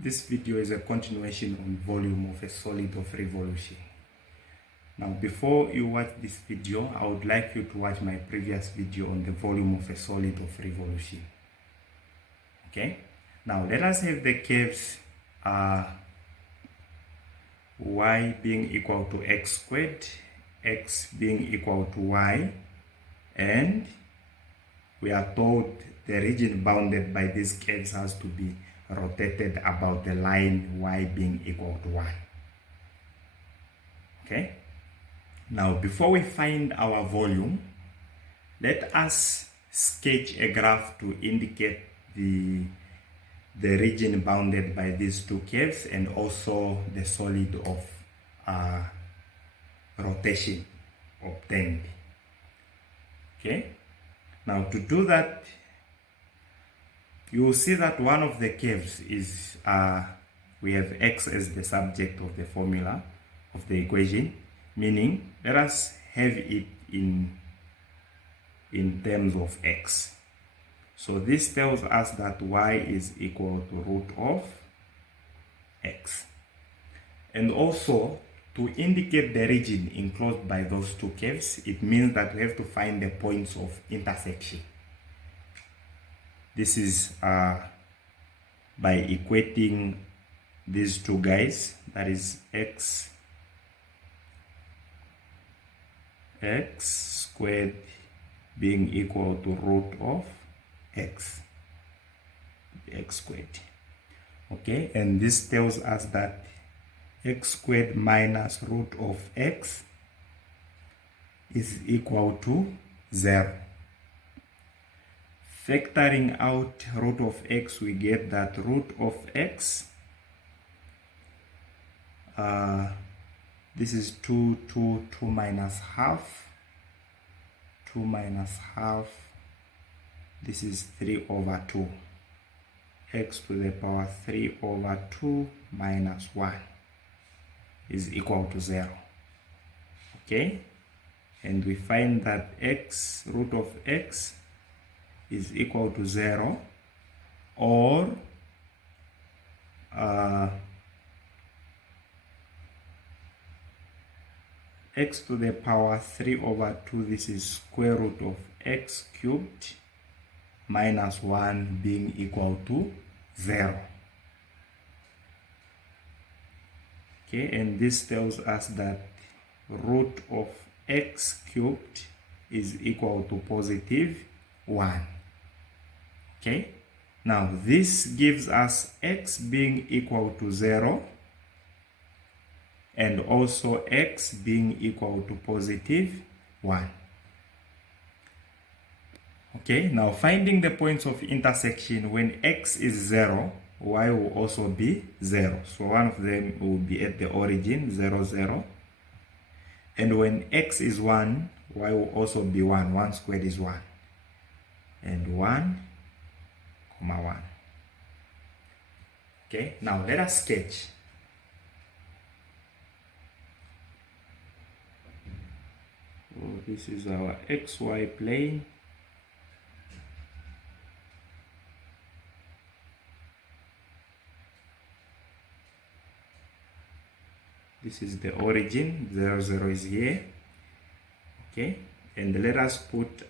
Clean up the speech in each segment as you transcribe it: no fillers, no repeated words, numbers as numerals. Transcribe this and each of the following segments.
This video is a continuation on volume of a solid of revolution. Now, before you watch this video, I would like you to watch my previous video on the volume of a solid of revolution. Okay? Now, let us have the curves y being equal to x squared, x being equal to y, and we are told the region bounded by these curves has to be rotated about the line y being equal to 1. Okay? Now, before we find our volume, let us sketch a graph to indicate the region bounded by these two curves and also the solid of rotation obtained. Okay? Now, to do that, you will see that one of the curves is, we have x as the subject of the formula of the equation, meaning let us have it in terms of x. So this tells us that y is equal to root of x. And also, to indicate the region enclosed by those two curves, it means that we have to find the points of intersection. This is by equating these two guys, that is x squared being equal to root of x squared. Okay, and this tells us that x squared minus root of x is equal to 0. Factoring out root of x, we get that root of x, this is 2 minus half, 2 minus half, this is 3 over 2, x to the power 3 over 2 minus 1 is equal to 0. Okay, and we find that root of x is equal to 0, or x to the power 3 over 2, this is square root of x cubed minus 1 being equal to 0. Okay, and this tells us that root of x cubed is equal to positive 1. Okay, now this gives us x being equal to 0 and also x being equal to positive 1. Okay, now finding the points of intersection, when x is 0, y will also be 0. So one of them will be at the origin, 0, 0. And when x is 1, y will also be 1. 1 squared is 1. And 1, 1. Okay, now let us sketch. Oh, this is our xy plane. This is the origin, 0, 0 is here. Okay, and let us put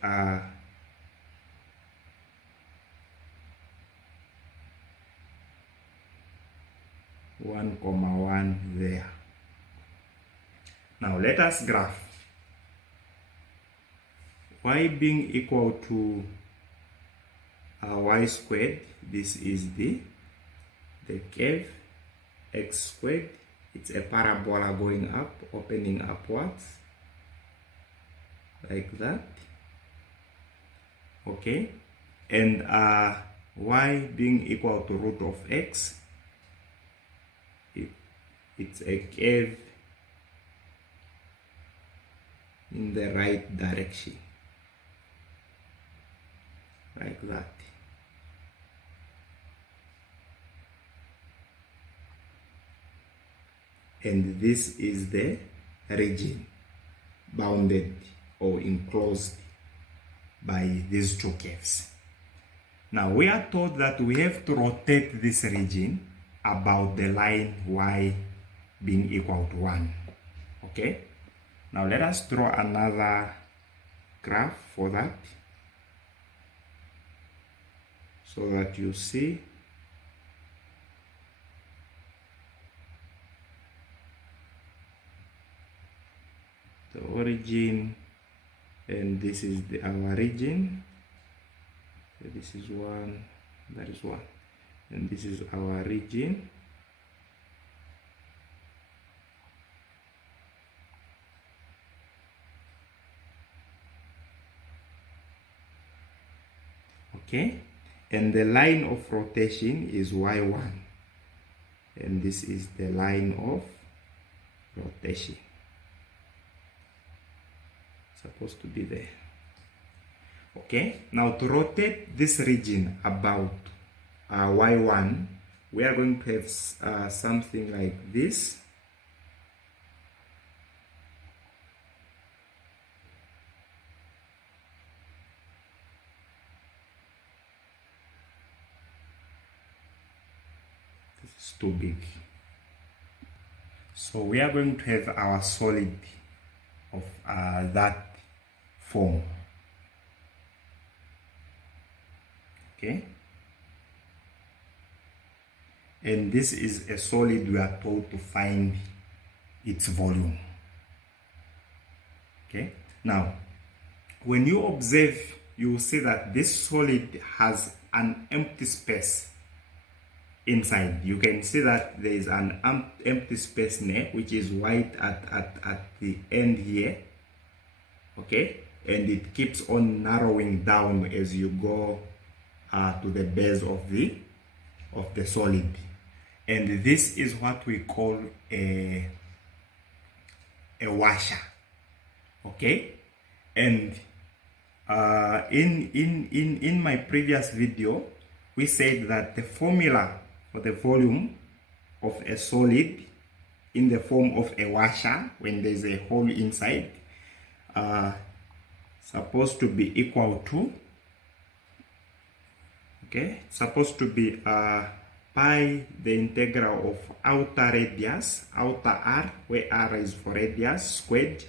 1, 1 there. Now let us graph. Y being equal to y squared, this is the curve x squared. It's a parabola going up, opening upwards, like that. Okay, and y being equal to root of x, it's a curve in the right direction, like that. And this is the region bounded or enclosed by these two curves. Now we are told that we have to rotate this region about the line y being equal to 1. Okay, now let us draw another graph for that, so that you see the origin, and this is our region. So this is 1, that is 1, and this is our region. Okay, and the line of rotation is y1, and this is the line of rotation, supposed to be there. Okay, now to rotate this region about y1, we are going to have something like this. This is too big. So we are going to have our solid of that form. Okay, and this is a solid we are told to find its volume. Okay, now when you observe, you will see that this solid has an empty space inside. You can see that there is an empty space there, which is white at the end here. Okay, and it keeps on narrowing down as you go to the base of the solid, and this is what we call a washer. Okay, and in my previous video, we said that the formula for the volume of a solid in the form of a washer, when there's a hole inside, supposed to be equal to, okay, supposed to be pi the integral of outer radius, outer r, where r is for radius, squared,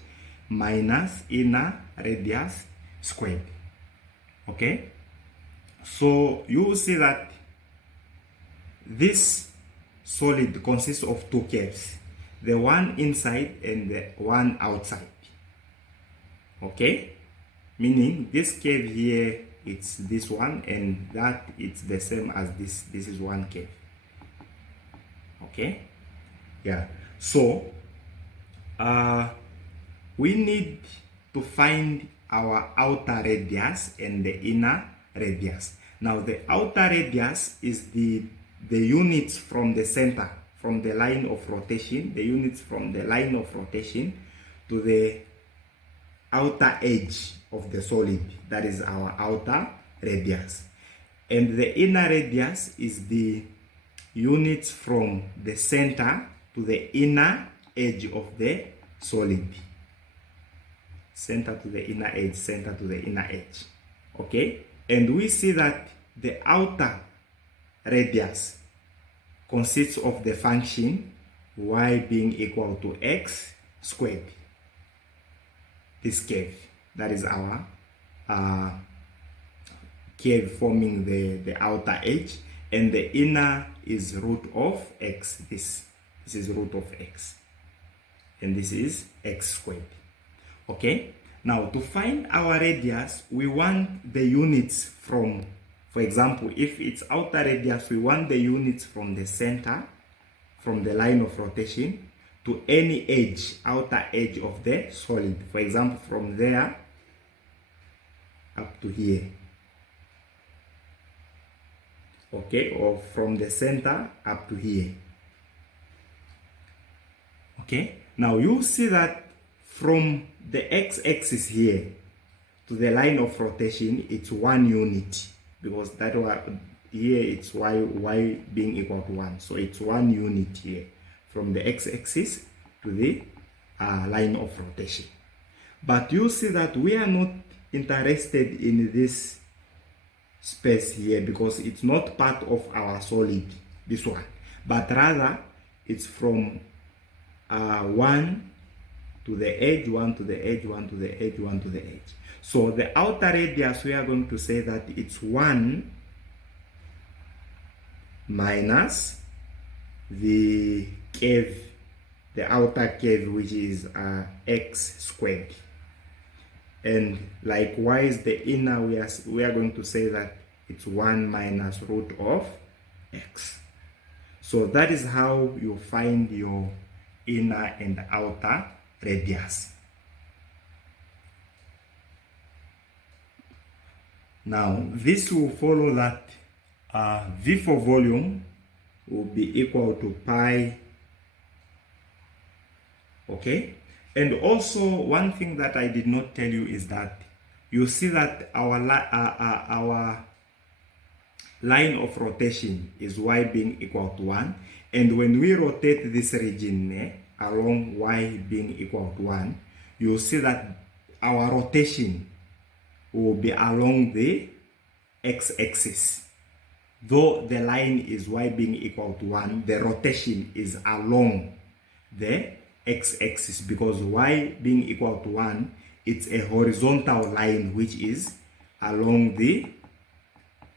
minus inner radius squared. Okay, so you will see that this solid consists of two curves, the one inside and the one outside. Okay, meaning this curve here, it's this one, and that it's the same as this. This is one curve. Okay, yeah, so we need to find our outer radius and the inner radius. Now the outer radius is the units from the center, from the line of rotation, the units from the line of rotation to the outer edge of the solid. That is our outer radius. And the inner radius is the units from the center to the inner edge of the solid. Center to the inner edge, center to the inner edge. Okay, and we see that the outer radius consists of the function y being equal to x squared. This curve, that is our curve forming the outer edge, and the inner is root of x. This is root of x, and this is x squared. Okay, now to find our radius, we want the units from, for example, if it's outer radius, we want the units from the center, from the line of rotation, to any edge, outer edge of the solid. For example, from there up to here. Okay, or from the center up to here. Okay, now you see that from the x-axis here to the line of rotation, it's 1 unit, because that one here it's y being equal to 1, so it's 1 unit here from the x-axis to the line of rotation. But you see that we are not interested in this space here because it's not part of our solid, this one. but rather it's from 1 to the edge, 1 to the edge, 1 to the edge, 1 to the edge. So the outer radius, we are going to say that it's 1 minus the curve, the outer curve, which is x squared. And likewise, the inner, we are going to say that it's 1 minus root of x. So that is how you find your inner and outer radius. Now, this will follow that V for volume will be equal to pi. Okay? And also, one thing that I did not tell you is that you see that our line of rotation is y being equal to 1. And when we rotate this region along y being equal to 1, you'll see that our rotation will be along the x-axis. Though the line is y being equal to 1, the rotation is along the x-axis, because y being equal to 1, it's a horizontal line which is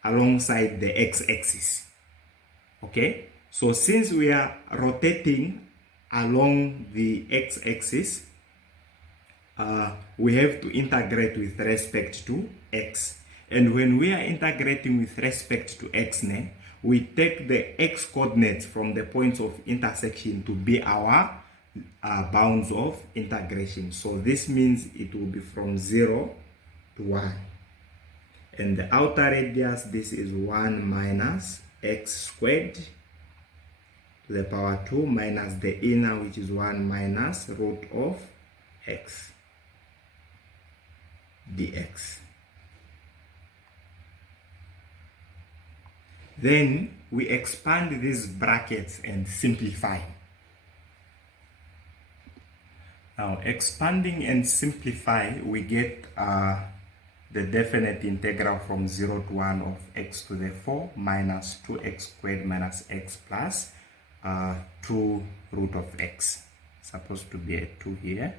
alongside the x-axis. Okay, so since we are rotating along the x-axis, we have to integrate with respect to x. And when we are integrating with respect to x, we take the x coordinates from the points of intersection to be our bounds of integration. So this means it will be from 0 to 1. And the outer radius, this is 1 minus x squared to the power 2 minus the inner, which is 1 minus root of x dx. Then we expand these brackets and simplify. Now, expanding and simplify, we get the definite integral from 0 to 1 of x to the 4 minus 2x squared minus x plus 2 root of x. It's supposed to be a 2 here.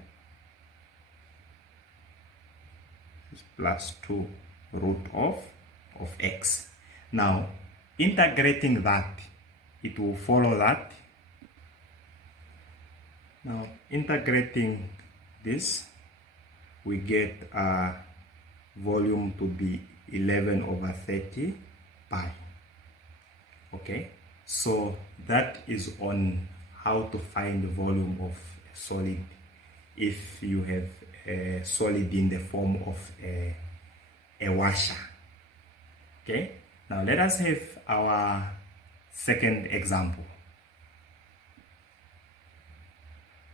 It's plus 2 root of x. Now, integrating that, it will follow that. Now, integrating this, we get volume to be 11 over 30 pi. Okay, so that is on how to find the volume of a solid if you have a solid in the form of a washer. Okay, now let us have our second example.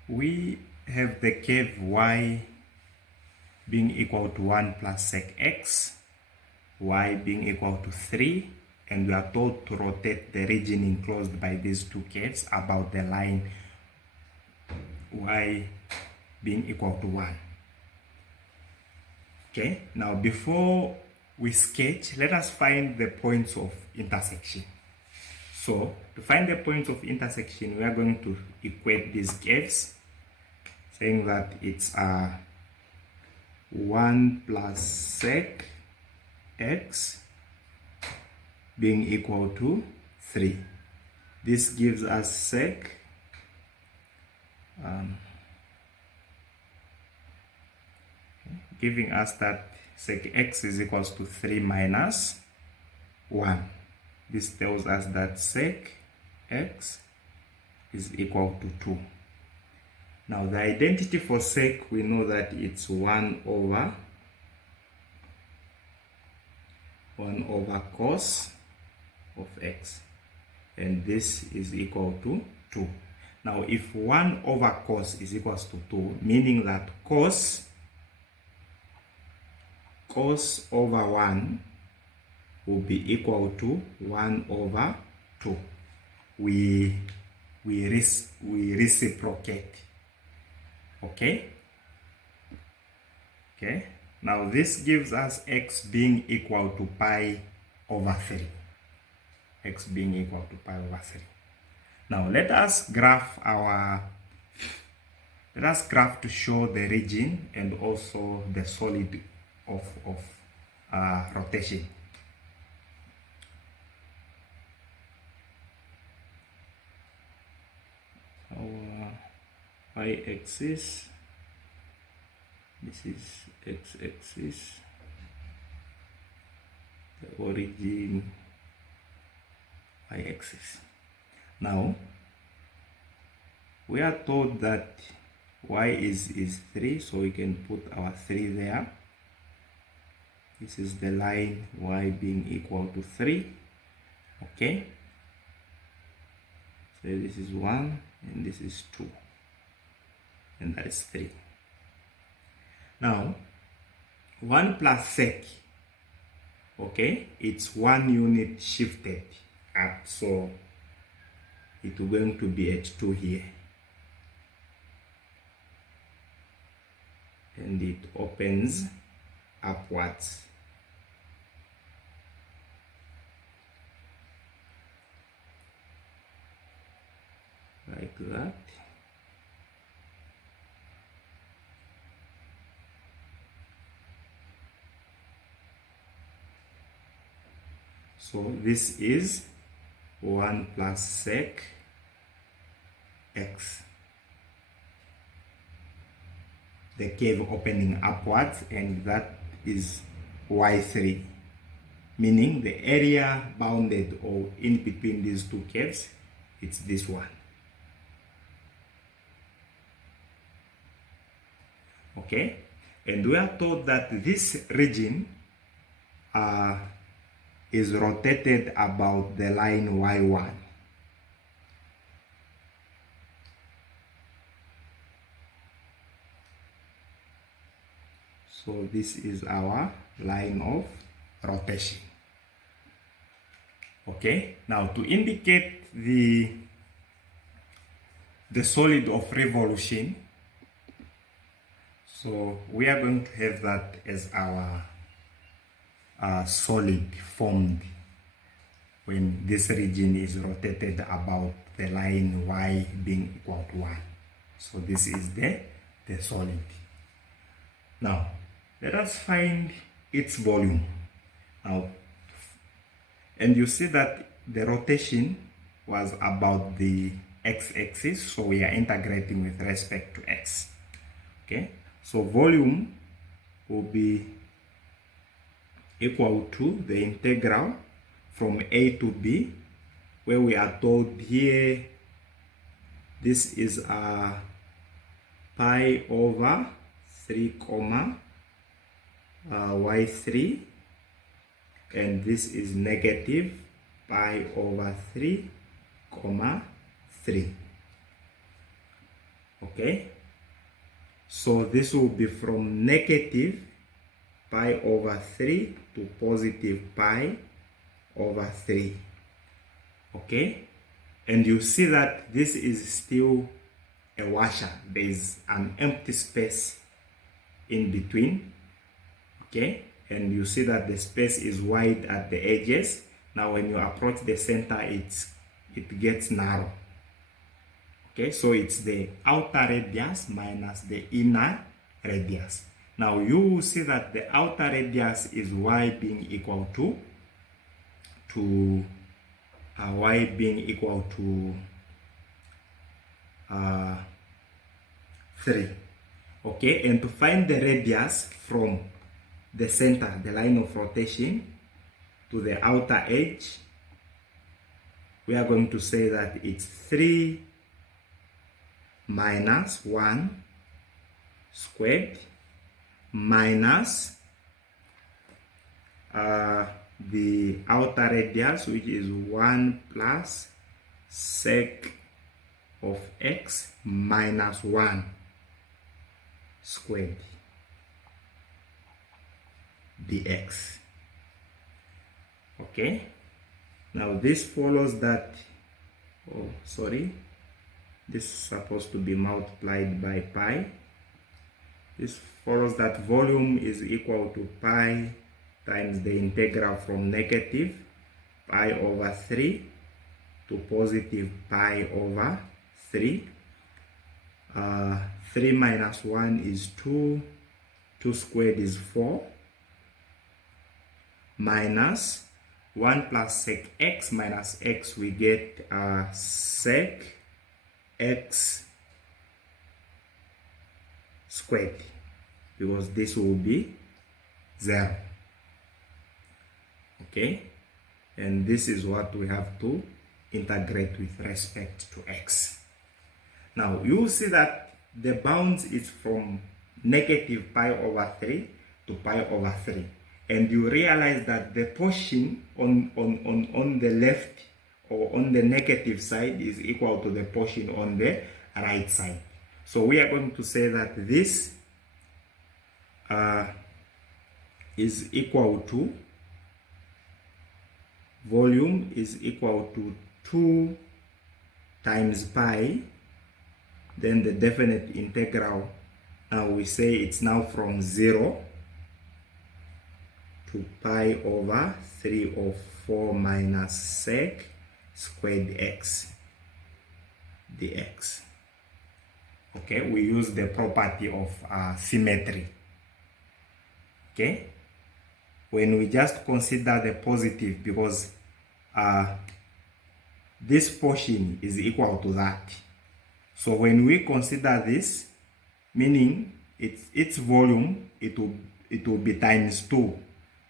We have the curve y being equal to 1 plus sec x, y being equal to 3, and we are told to rotate the region enclosed by these two curves about the line y being equal to 1. Okay, now before we sketch, let us find the points of intersection. So to find the points of intersection, we are going to equate these curves, saying that it's 1 plus sec x being equal to 3. This gives us sec giving us that sec x is equals to 3 minus 1. This tells us that sec x is equal to 2. Now the identity for sec, we know that it's 1 over cos of x, and this is equal to 2. Now if 1 over cos is equals to 2, meaning that cos over 1 will be equal to 1 over 2. We reciprocate. Okay, now this gives us x being equal to pi over 3. X being equal to pi over 3. Now let us graph to show the region and also the solid of rotation. Our y-axis, this is x-axis, the origin y-axis. Now we are told that y is 3, so we can put our 3 there. This is the line y being equal to 3. Okay, so this is 1 and this is 2 and that is 3. Now 1 plus sec, okay, it's 1 unit shifted up, so it's going to be at 2 here, and it opens upwards. Like that. So this is 1 plus sec x, the curve opening upwards, and that is y3, meaning the area bounded or in between these two curves, it's this one. Okay, and we are told that this region is rotated about the line y1. So this is our line of rotation. Okay, now to indicate the solid of revolution, so we are going to have that as our solid formed when this region is rotated about the line y being equal to 1. So this is the solid. Now let us find its volume. Now, and you see that the rotation was about the x-axis, so we are integrating with respect to x. Okay, so volume will be equal to the integral from a to b, where we are told here this is pi over 3 comma y3, and this is negative pi over 3 comma 3. Okay, so this will be from negative pi over 3 to positive pi over 3. Okay, and you see that this is still a washer. There is an empty space in between. Okay, and you see that the space is wide at the edges. Now when you approach the center, it gets narrow. Okay, so it's the outer radius minus the inner radius. Now you will see that the outer radius is y being equal to y being equal to 3. Okay, and to find the radius from the center, the line of rotation, to the outer edge, we are going to say that it's 3 minus 1 squared minus the outer radius, which is 1 plus sec of x minus 1 squared dx. Okay, now this follows that, this is supposed to be multiplied by pi. This follows that volume is equal to pi times the integral from negative pi over 3 to positive pi over 3. 3 minus 1 is 2. 2 squared is 4. Minus 1 plus sec x minus x, we get sec x squared, because this will be 0. Okay, and this is what we have to integrate with respect to x. Now you see that the bounds is from negative pi over 3 to pi over 3, and you realize that the portion on the left or on the negative side is equal to the portion on the right side. So we are going to say that this is equal to, volume is equal to 2 times pi, then the definite integral, now we say it's now from 0 to pi over 3 of 4 minus sec squared x dx. Okay, we use the property of symmetry. Okay, when we just consider the positive, because this portion is equal to that. So when we consider this, meaning its volume, it will be times 2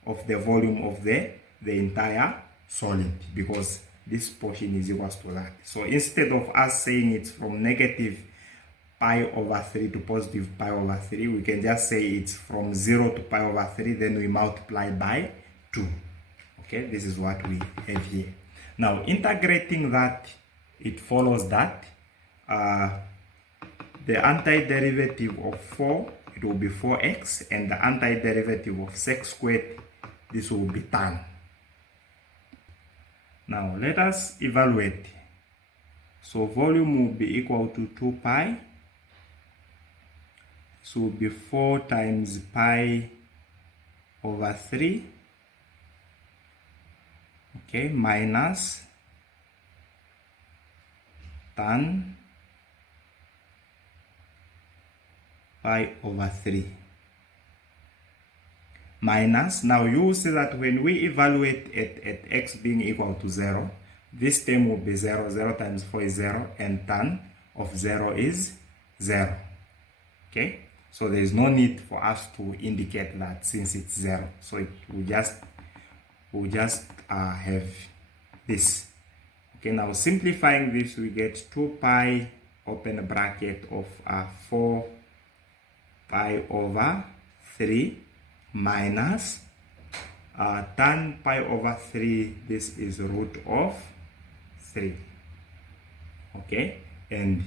of the volume of the entire solid, because this portion is equal to that. So instead of us saying it's from negative pi over 3 to positive pi over 3, we can just say it's from 0 to pi over 3, then we multiply by 2. Okay, this is what we have here. Now integrating that, it follows that the antiderivative of 4, it will be 4x, and the antiderivative of sec squared, this will be tan. Now let us evaluate. So volume will be equal to 2 pi. So will be 4 times pi over 3. Okay, minus tan pi over 3. Minus, now you will see that when we evaluate at x being equal to 0, this term will be 0. 0 times 4 is 0, and tan of 0 is 0. Okay, so there is no need for us to indicate that since it's 0. So it will just have this. Okay, now simplifying this, we get 2 pi open bracket of 4 pi over 3 minus tan pi over 3, this is root of 3. Okay, and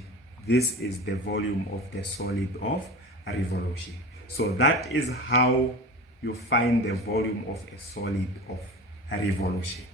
this is the volume of the solid of revolution. So that is how you find the volume of a solid of revolution.